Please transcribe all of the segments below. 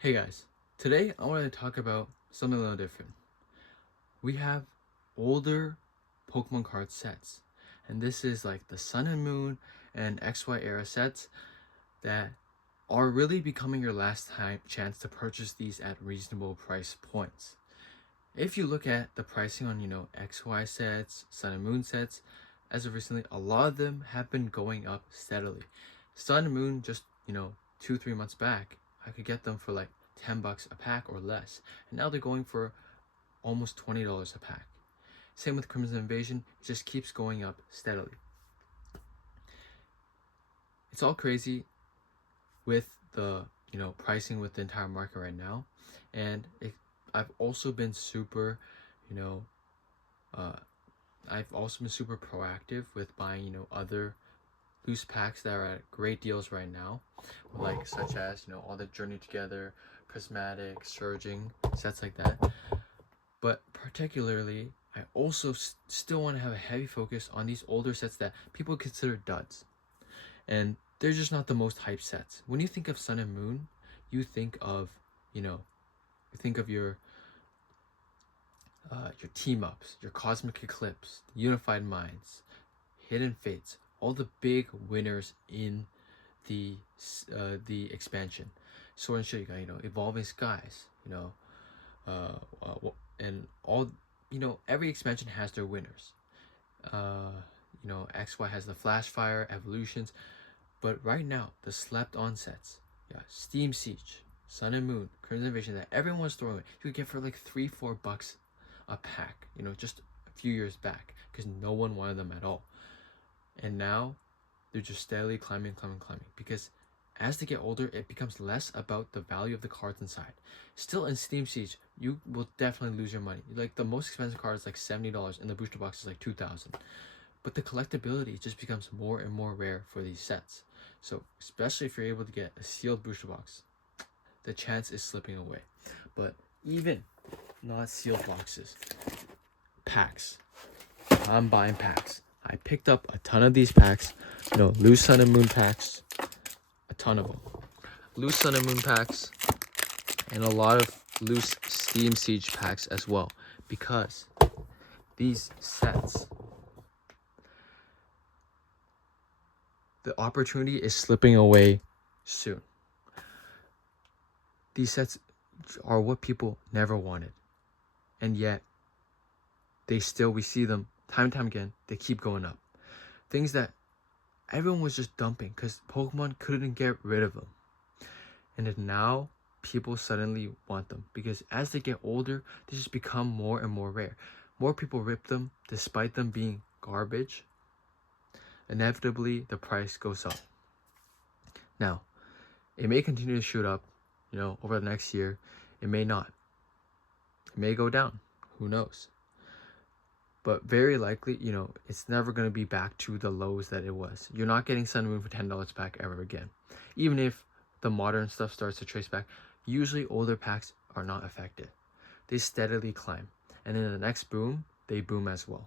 Hey guys, today I want to talk about something a little different. We have older Pokemon card sets, and this is like the Sun and Moon and XY era sets that are really becoming your last time chance to purchase these at reasonable price points. If you look at the pricing on, XY sets, Sun and Moon sets, as of recently, a lot of them have been going up steadily. Sun and Moon just, 2, 3 months back, I could get them for like $10 a pack or less. And now they're going for almost $20 a pack. Same with Crimson Invasion, it just keeps going up steadily. It's all crazy with the, pricing with the entire market right now. And I've also been super, you know, uh, I've also been super proactive with buying, other loose packs that are at great deals right now, like such as, all the Journey Together, Prismatic, Surging, sets like that. But particularly, I also still want to have a heavy focus on these older sets that people consider duds. And they're just not the most hype sets. When you think of Sun and Moon, you think of, you know, you think of your team ups, your Cosmic Eclipse, Unified Minds, Hidden Fates, all the big winners in the expansion. Sword and Shield, you got Evolving Skies, and all every expansion has their winners. Uh, XY has the Flashfire evolutions, but right now the slept on sets, yeah, Steam Siege, Sun and Moon, Crimson Invasion that everyone was throwing, you could get for like $3-4 a pack. Just a few years back because no one wanted them at all, and now they're just steadily climbing because as they get older, it becomes less about the value of the cards inside. Still in Steam Siege, you will definitely lose your money. Like the most expensive card is like $70, and the booster box is like 2,000. But the collectability just becomes more and more rare for these sets. So especially if you're able to get a sealed booster box, the chance is slipping away. But even not sealed boxes, packs. I'm buying packs. I picked up a ton of these packs, loose Sun and Moon packs, a ton of them. Loose Sun and Moon packs, and a lot of loose Steam Siege packs as well, because these sets, the opportunity is slipping away soon. These sets are what people never wanted, and yet we see them time and time again, they keep going up. Things that everyone was just dumping because Pokemon couldn't get rid of them. And now people suddenly want them because as they get older, they just become more and more rare. More people rip them despite them being garbage. Inevitably, the price goes up. Now, it may continue to shoot up, over the next year. It may not. It may go down. Who knows? But very likely, it's never going to be back to the lows that it was. You're not getting Sun and Moon for $10 back ever again. Even if the modern stuff starts to trace back, usually older packs are not affected. They steadily climb. And in the next boom, they boom as well.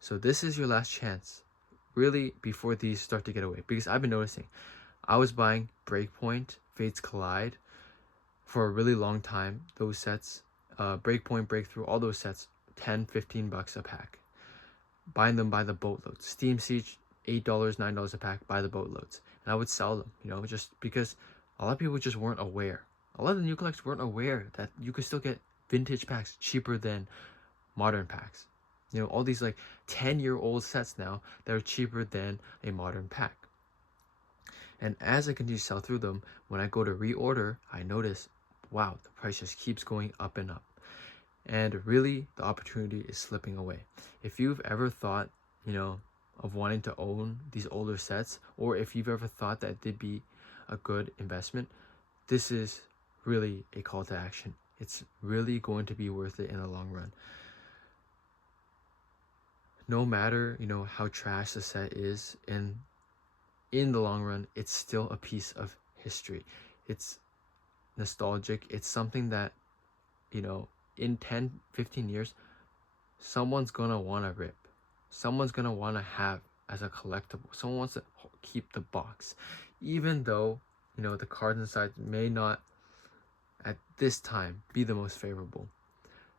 So this is your last chance, really, before these start to get away. Because I've been noticing, I was buying Breakpoint, Fates Collide for a really long time. Those sets, Breakpoint, Breakthrough, all those sets, $10-15 a pack. Buying them by the boatloads. Steam Siege, $8, $9 a pack by the boatloads. And I would sell them, just because a lot of people just weren't aware. A lot of the new collectors weren't aware that you could still get vintage packs cheaper than modern packs. All these like 10-year-old sets now that are cheaper than a modern pack. And as I continue to sell through them, when I go to reorder, I notice, wow, the price just keeps going up and up. And really, the opportunity is slipping away. If you've ever thought, of wanting to own these older sets, or if you've ever thought that they'd be a good investment, this is really a call to action. It's really going to be worth it in the long run. No matter, how trash the set is, in the long run, it's still a piece of history. It's nostalgic. It's something that, in 10-15 years, someone's gonna want to rip. Someone's gonna want to have as a collectible. Someone wants to keep the box, even though the cards inside may not at this time be the most favorable.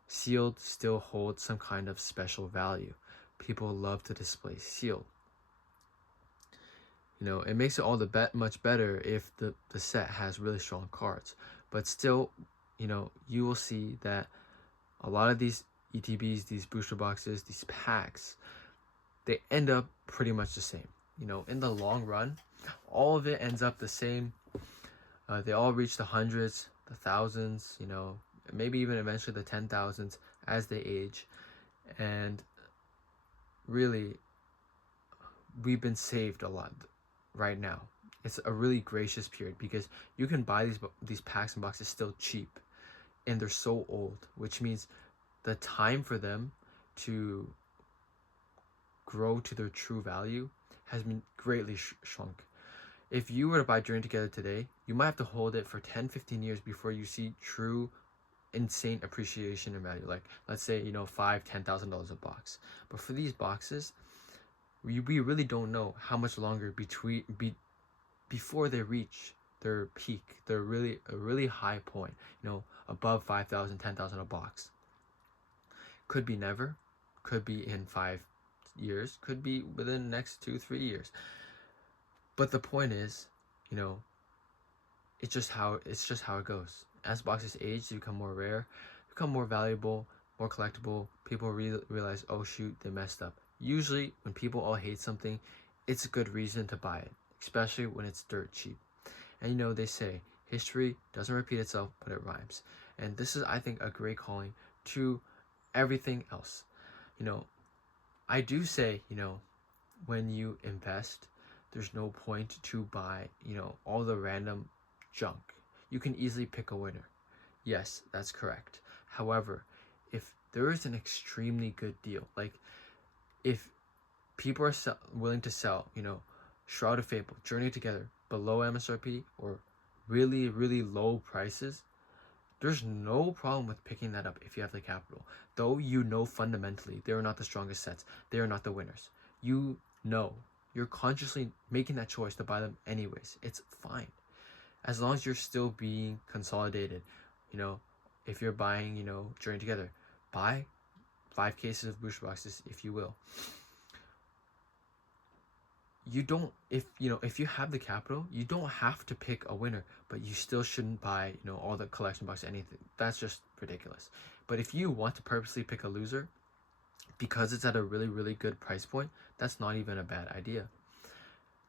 Sealed still holds some kind of special value. People love to display sealed. It makes it all the much better if the set has really strong cards. But still, you will see that a lot of these ETBs, these booster boxes, these packs, they end up pretty much the same. In the long run, all of it ends up the same. They all reach the hundreds, the thousands, maybe even eventually the 10,000s as they age. And really, we've been saved a lot right now. It's a really gracious period because you can buy these packs and boxes still cheap, and they're so old, which means the time for them to grow to their true value has been greatly shrunk. If you were to buy Journey Together today, you might have to hold it for 10-15 years before you see true insane appreciation in value. Like, let's say, $5,000-$10,000 a box. But for these boxes, we really don't know how much longer before they reach their peak, a really high point, above 5,000, 10,000 a box. Could be never, could be in 5 years, could be within the next 2-3 years. But the point is, it's just how it goes. As boxes age, they become more rare, become more valuable, more collectible. People realize, oh shoot, they messed up. Usually, when people all hate something, it's a good reason to buy it, especially when it's dirt cheap. And they say, history doesn't repeat itself, but it rhymes. And this is, I think, a great calling to everything else. I do say, when you invest, there's no point to buy, all the random junk. You can easily pick a winner. Yes, that's correct. However, if there is an extremely good deal, like if people are willing to sell, Shroud of Fable, Journey Together, below MSRP or really, really low prices, there's no problem with picking that up if you have the capital. Though fundamentally they are not the strongest sets. They are not the winners. You're consciously making that choice to buy them anyways. It's fine. As long as you're still being consolidated. If you're buying, Journey Together, buy 5 cases of booster boxes, if you will. You don't, if you have the capital, you don't have to pick a winner, but you still shouldn't buy, all the collection boxes, anything. That's just ridiculous. But if you want to purposely pick a loser because it's at a really, really good price point, that's not even a bad idea.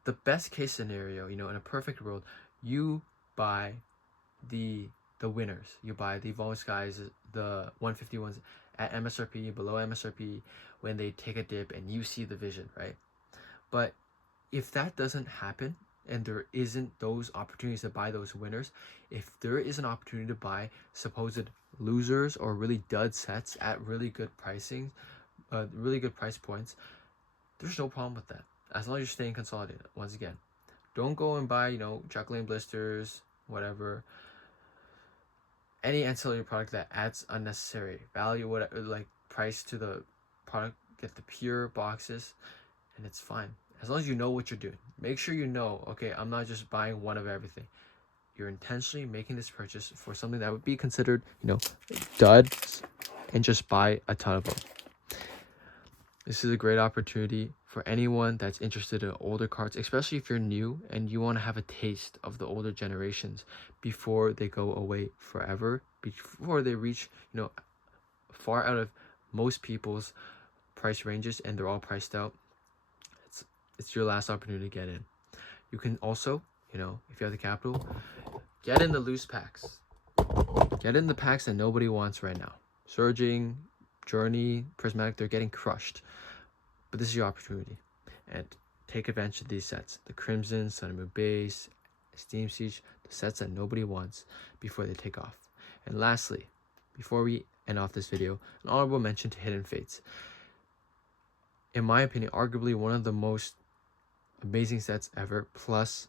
The best case scenario, in a perfect world, you buy the winners. You buy the Evolving Skies, the 151s at MSRP, below MSRP, when they take a dip and you see the vision, right? But if that doesn't happen and there isn't those opportunities to buy those winners, if there is an opportunity to buy supposed losers or really dud sets at really good pricing, really good price points, there's no problem with that. As long as you're staying consolidated. Once again, don't go and buy, juggling blisters, whatever. Any ancillary product that adds unnecessary value, whatever, like price to the product, get the pure boxes, and it's fine. As long as you know what you're doing. Make sure okay, I'm not just buying one of everything. You're intentionally making this purchase for something that would be considered, duds, and just buy a ton of them. This is a great opportunity for anyone that's interested in older cards, especially if you're new and you want to have a taste of the older generations before they go away forever, before they reach, far out of most people's price ranges and they're all priced out. It's your last opportunity to get in. You can also, if you have the capital, get in the loose packs. Get in the packs that nobody wants right now. Surging, Journey, Prismatic, they're getting crushed. But this is your opportunity. And take advantage of these sets. The Crimson, Sun and Moon Base, Steam Siege, the sets that nobody wants before they take off. And lastly, before we end off this video, an honorable mention to Hidden Fates. In my opinion, arguably one of the most amazing sets ever. Plus,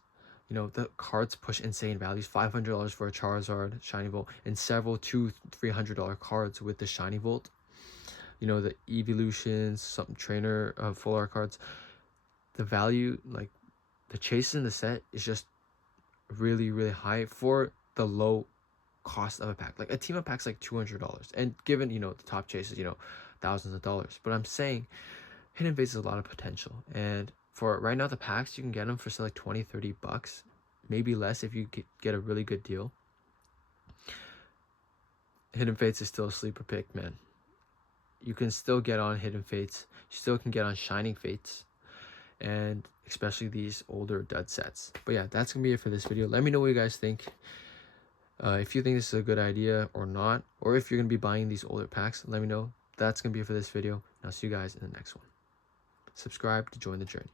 the cards push insane values. $500 for a Charizard Shiny Volt and several $200-$300 cards with the Shiny Volt. The evolutions, some trainer full art cards. The value, like the chase in the set, is just really, really high for the low cost of a pack. Like a team up pack's like $200, and given, you know, the top chases, you know, thousands of dollars. But I'm saying hidden fates is a lot of potential, and for right now the packs, you can get them for say like 20-30 bucks, maybe less if you get a really good deal. Hidden fates is still a sleeper pick, man. You can still get on hidden fates, you still can get on shining fates, and especially these older dud sets. But yeah, that's gonna be it for this video. Let me know what you guys think. If you think this is a good idea or not, or if you're gonna be buying these older packs, let me know. That's gonna be it for this video, and I'll see you guys in the next one. Subscribe to join the journey.